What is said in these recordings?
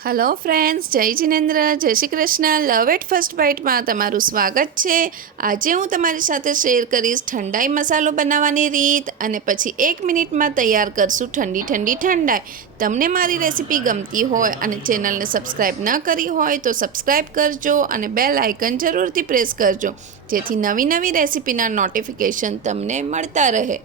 Hello friends, जय जिनेन्द्र, जय Shri Krishna. Love at first bite में तमारुं स्वागत है। आज हूँ तमारी साथे शेर करीश ठंडाई मसालो बनाववानी रीत अने पछी 1 मिनिट में तैयार करशुं ठंडी ठंडी ठंडाई। तमने मारी रेसिपी गमती होय अने चेनल ने सब्सक्राइब न करी होय तो सब्सक्राइब करजो अने बेल आइकन जरूरथी प्रेस करजो, जेथी नवी नवी रेसिपीना नोटिफिकेशन तमने मळता रहे।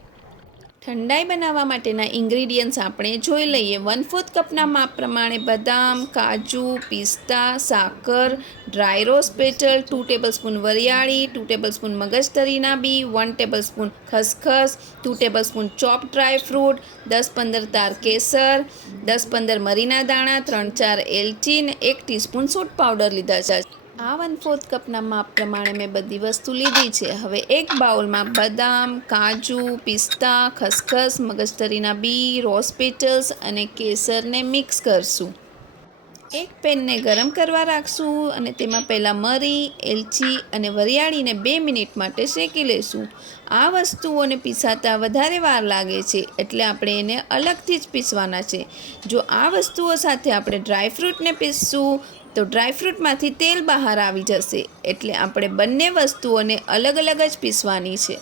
ठंडाई बनावा माटेना इंग्रीडियंट्स आपणे जोई लईए। 1/4 कपना माप प्रमाणे बदाम, काजू, पिस्ता, साकर, ड्राय रोज पेटल, 2 टेबलस्पून वरियाળી, 2 टेबलस्पून मगजतरीना बी, 1 टेबलस्पून खसखस, 2 टेबलस्पून चॉप ड्राय फ्रूट, 10-15 तार केसर, 10-15 मरीना दाणा, 3-4 एलची ने 1 टीस्पून सूट पाउडर लीधा छे। आ 1/4 कपना माप प्रमाणे मैं बधी वस्तु लीधी है। हवे एक बाउल में बदाम, काजू, पिस्ता, खसखस, मगजतरीना बी, रोज पेटल्स अने केसर ने मिक्स करशुं। एक पेन ने गरम करवा राखशुं अने तेमां पहेला मरी, एलची अने वरियाળી ने 2 मिनिट माटे शेकी लेशुं। आ वस्तुओने पीसाता वधारे वार लागे छे एटले आपणे एने अलगथी ज पीसवाना छे। जो आ वस्तुओ साथे आपणे ड्रायफ्रूट ने पीसशुं तो ड्रायफ्रूटमांथी तेल बहार आवी जशे, एटले आपणे बंने वस्तुओने अलग अलग ज पीसवानी छे।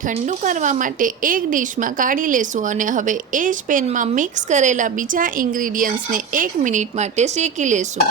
ठंडू करवा माटे एक डिश में काढ़ी लेशुं अने हवे ए ज पेन में मिक्स करेला बीजा इंग्रीडियंट्स ने 1 मिनिट माटे शेकी लेशुं।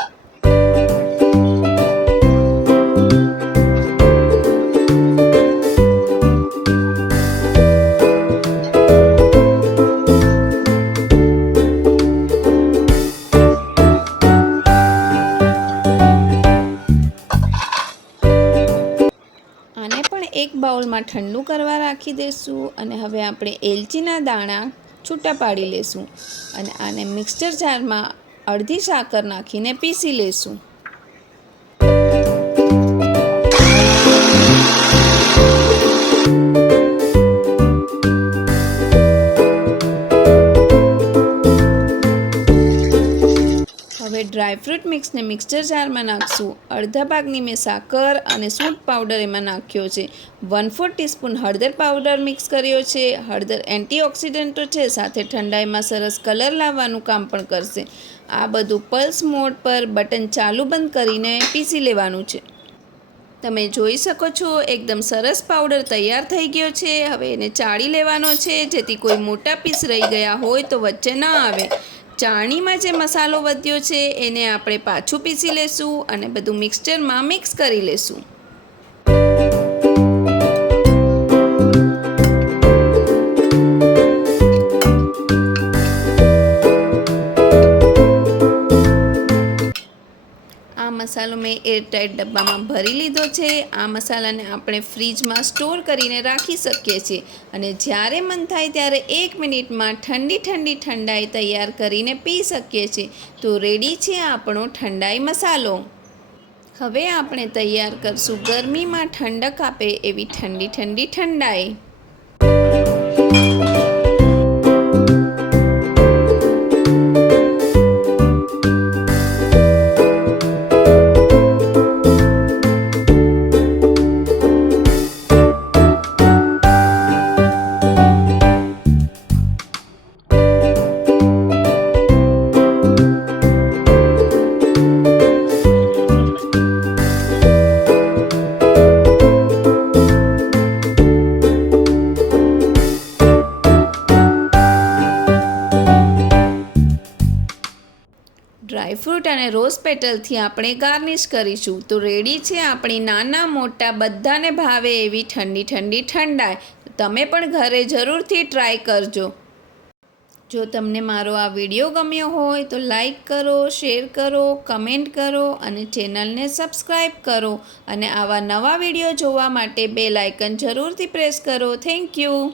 आने पण एक बाउल में ठंडू करवा राखी देशुं अने हवे आपणे एलचीना दाणा छूटा पाड़ी लेशुं अने आने मिक्सचर जार में अर्धी साकर नाखीने पीसी लेशुं। हवे ड्रायफ्रूट मिक्स ने मिक्सचर जार में नाखशुं। अर्धा भागनी में साकर अने सूंठ पाउडर एमां नाख्यो छे। 1/4 टीस्पून हळदर पाउडर मिक्स कर्यो छे। हळदर एंटीऑक्सिडंटो छे, साथे ठंडाई में सरस कलर लाववानुं काम पण करशे। आ बधुं पल्स मोड पर बटन चालू बंद करीने पीसी लेवानुं छे। तमे जोई शको छो एकदम सरस पाउडर तैयार थई गयो छे। हवे एने चाળી लेवानो छे जेथी कोई मोटा पीस रही गया होय तो वच्चे न आवे। चाळणी में जे मसालो वध्यो छे एने आपणे पाछुं पीसी लेशुं अने बधुं मिक्सचर में मिक्स करी लेशुं। आ मसालो मैं एरटाइट डब्बा में भरी लीधो छे। आ मसाला ने आपणे फ्रीज में स्टोर करीने राखी सकीए छीए अने ज्यारे मन थाय त्यारे 1 मिनिट में ठंडी ठंडी ठंडाई तैयार करीने पी सकीए छीए। तो रेडी छे आपणो ठंडाई मसालो। हवे आपणे तैयार करशुं गरमी में ठंडक आपे एवी ठंडी ठंडी ठंडाई। ड्रायफ्रूट और रोज पेटल थी आपणे गार्निश करीशुं। तो रेडी छे आपणी नाना मोटा बधाने भावे एवी ठंडी ठंडी ठंडाई। तमे पण घरे जरूरथी ट्राय करजो। जो तमने मारो आ विडियो गम्यो होय तो लाइक करो, शेर करो, कमेंट करो अने चेनल ने सब्सक्राइब करो अने आवा नवा विडियो जोवा माटे बेल आइकन जरूरथी प्रेस करो। Thank you.